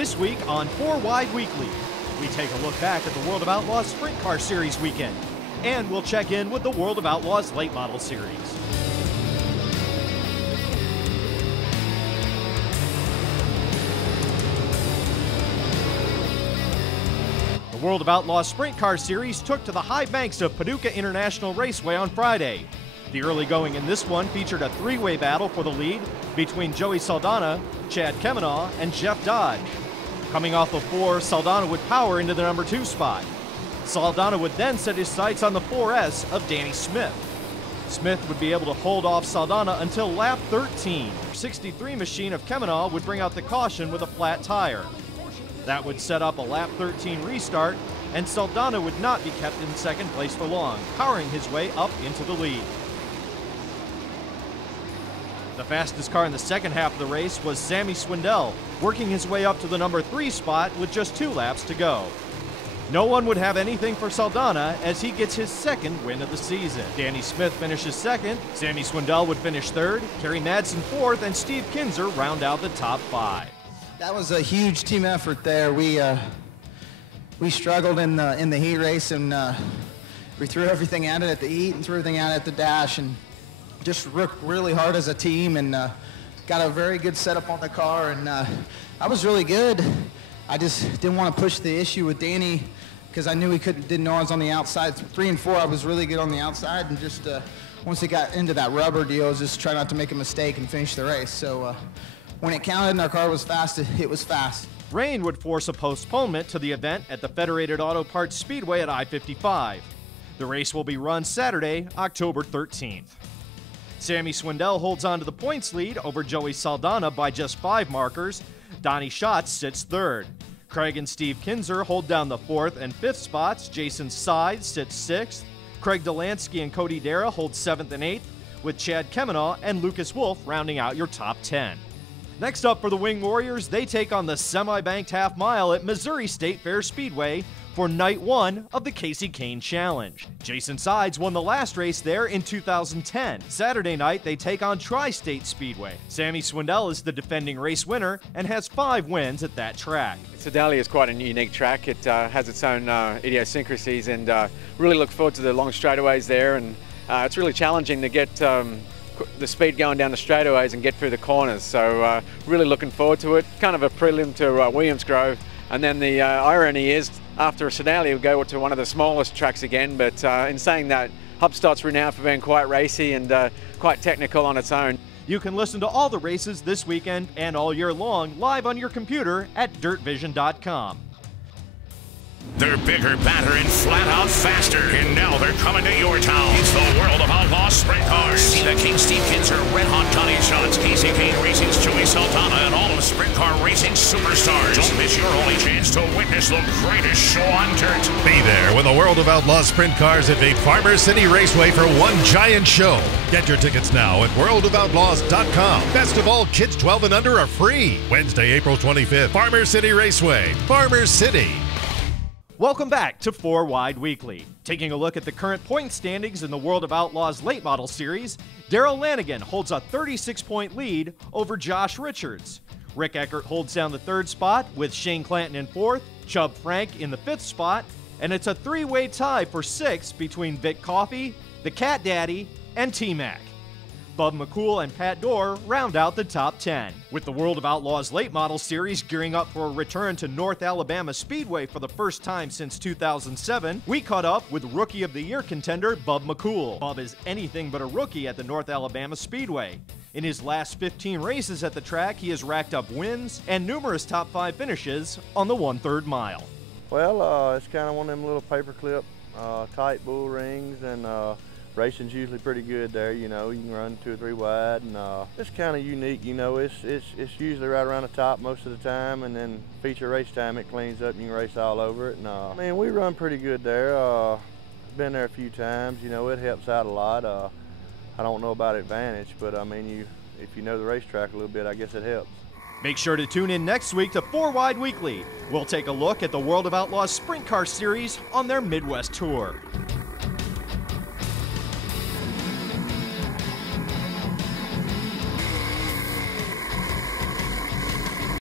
This week on 4 Wide Weekly, we take a look back at the World of Outlaws Sprint Car Series weekend, and we'll check in with the World of Outlaws Late Model Series. The World of Outlaws Sprint Car Series took to the high banks of Paducah International Raceway on Friday. The early going in this one featured a three-way battle for the lead between Joey Saldana, Chad Kemenaugh, and Jeff Dodge. Coming off of 4, Saldana would power into the number 2 spot. Saldana would then set his sights on the 4S of Danny Smith. Smith would be able to hold off Saldana until lap 13. 63 machine of Kemenaugh would bring out the caution with a flat tire. That would set up a lap 13 restart, and Saldana would not be kept in second place for long, powering his way up into the lead. The fastest car in the second half of the race was Sammy Swindell, working his way up to the number 3 spot with just 2 laps to go. No one would have anything for Saldana as he gets his second win of the season. Danny Smith finishes second, Sammy Swindell would finish third, Kerry Madsen fourth, and Steve Kinzer round out the top 5. That was a huge team effort there. We struggled in the heat race, and we threw everything at it at the heat and threw everything at it at the dash, and just worked really hard as a team, and got a very good setup on the car, and I was really good. I just didn't want to push the issue with Danny because I knew he didn't know I was on the outside. 3 and 4, I was really good on the outside, and just once it got into that rubber deal, I was just trying not to make a mistake and finish the race. So when it counted and our car was fast, it was fast. Rain would force a postponement to the event at the Federated Auto Parts Speedway at I-55. The race will be run Saturday, October 13th. Sammy Swindell holds on to the points lead over Joey Saldana by just 5 markers. Donnie Schatz sits third. Craig and Steve Kinzer hold down the 4th and 5th spots. Jason Sides sits 6th. Craig Delansky and Cody Dara hold 7th and 8th, with Chad Kemenaugh and Lucas Wolf rounding out your top 10. Next up for the Wing Warriors, they take on the semi-banked half mile at Missouri State Fair Speedway for night 1 of the Casey Kane Challenge. Jason Sides won the last race there in 2010. Saturday night, they take on Tri-State Speedway. Sammy Swindell is the defending race winner and has 5 wins at that track. Sedalia is quite a unique track. It has its own idiosyncrasies, and really look forward to the long straightaways there, and it's really challenging to get the speed going down the straightaways and get through the corners, so really looking forward to it. Kind of a prelim to Williams Grove, and then the irony is after Sedalia we go to one of the smallest tracks again, but in saying that, Hubstot's renowned for being quite racy and quite technical on its own. You can listen to all the races this weekend and all year long live on your computer at dirtvision.com. They're bigger, badder, and flat out faster. And now they're coming to your town. It's the World of Outlaws Sprint Cars. See the King, Steve Kinzer, Red Hot Donnie Schatz, Casey Kane Racing's Joey Saldana, and all of sprint car racing superstars. Don't miss your only chance to witness the greatest show on dirt. Be there when the World of Outlaws Sprint Cars invade Farmer City Raceway for one giant show. Get your tickets now at worldofoutlaws.com. Best of all, kids 12 and under are free. Wednesday, April 25th, Farmer City Raceway, Farmer City. Welcome back to 4 Wide Weekly. Taking a look at the current point standings in the World of Outlaws Late Model Series, Darrell Lanigan holds a 36-point lead over Josh Richards. Rick Eckert holds down the 3rd spot with Shane Clanton in 4th, Chubb Frank in the 5th spot, and it's a 3-way tie for 6th between Vic Coffey, the Cat Daddy, and T-Mac. Bub McCool and Pat Dorr round out the top 10. With the World of Outlaws Late Model Series gearing up for a return to North Alabama Speedway for the first time since 2007, we caught up with Rookie of the Year contender Bub McCool. Bub is anything but a rookie at the North Alabama Speedway. In his last 15 races at the track, he has racked up wins and numerous top 5 finishes on the 1/3 mile. Well, it's kind of one of them little paperclip tight bull rings, and racing's usually pretty good there. You know, you can run 2 or 3 wide, and it's kind of unique. You know, it's usually right around the top most of the time, and then feature race time it cleans up and you can race all over it. And I mean, we run pretty good there. Been there a few times. You know, it helps out a lot. I don't know about advantage, but I mean, if you know the racetrack a little bit, I guess it helps. Make sure to tune in next week to 4 Wide Weekly. We'll take a look at the World of Outlaws Sprint Car Series on their Midwest tour.